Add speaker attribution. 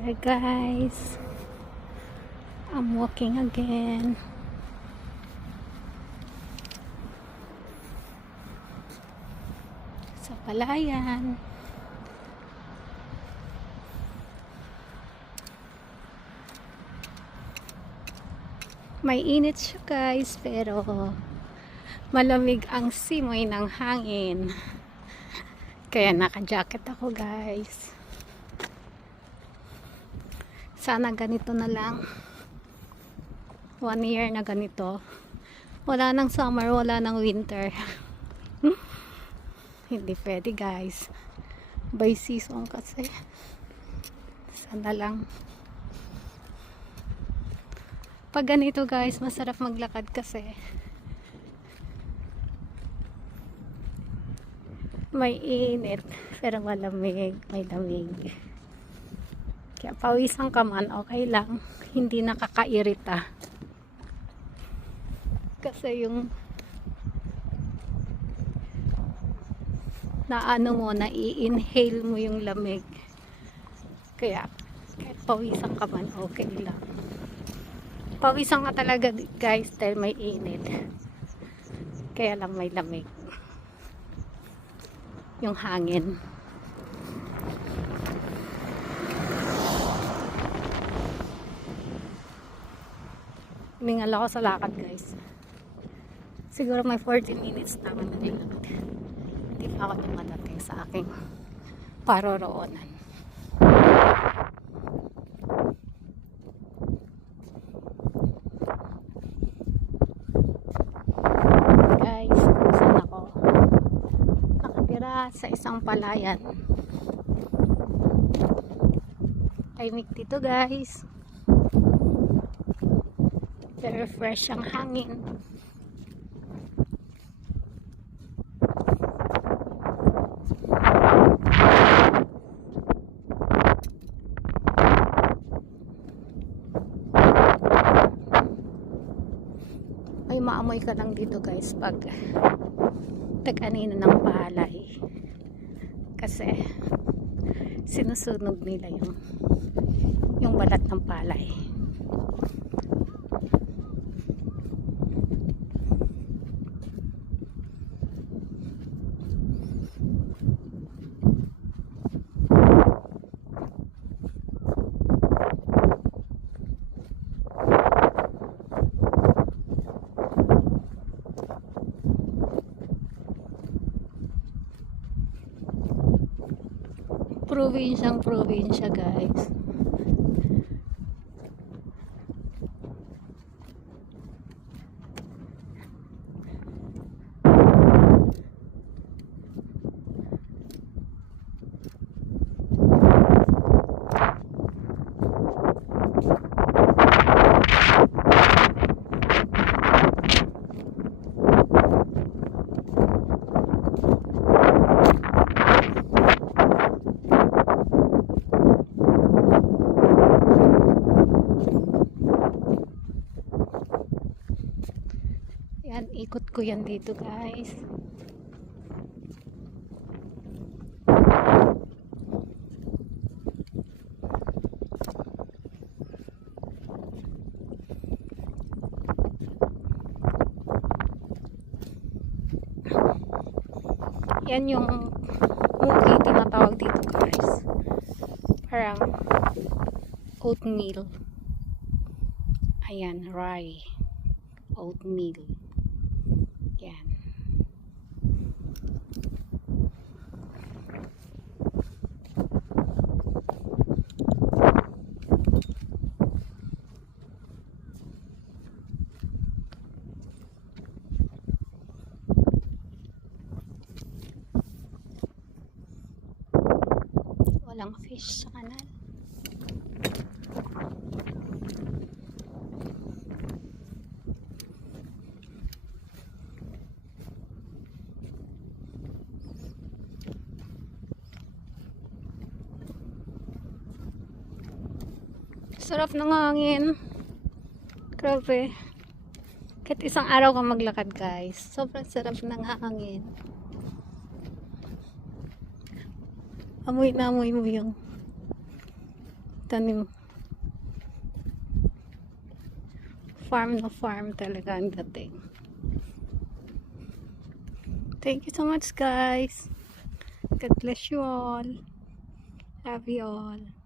Speaker 1: Here guys. I'm walking again. Sa palayan. May init siya guys, pero malamig ang simoy ng hangin. Kaya naka-jacket ako guys. Sana ganito na lang. One year na ganito. Wala nang summer, wala nang winter. Hindi pwede guys. By season kasi. Sana lang. Pag ganito guys, masarap maglakad kasi. May init, pero malamig, may lamig. Pawisan ka man, okay lang. Hindi nakakairita. Kasi yung naano mo, na i-inhale mo yung lamig. Kaya, kahit pawisan ka man, okay lang. Pawisan ka talaga guys dahil may init. Kaya lang may lamig. Yung hangin. Mingal ako sa lakad guys. Siguro may 40 minutes na ako nilakad. Hindi pa ako dumadating sa aking paroroonan. guys kung ako nakatira sa isang palayan tahimik dito guys very ang hangin. Ay maamoy ka lang dito guys pag tag-anina ng palay. Kasi sinusunog nila yung yung balat ng palay probinsyang probinsya guys yan ikot ko yan dito guys. Yan yung mugi tinatawag dito guys. Parang oatmeal. Ayan rye. Oatmeal yan. Walang fish sa kanal sarap ng hangin grabe kahit isang araw ka maglakad guys sobrang sarap ng hangin amoy na amoy mo yung tanim. Farm na farm talaga ang dating. Thank you so much guys. God bless you all. Love you all.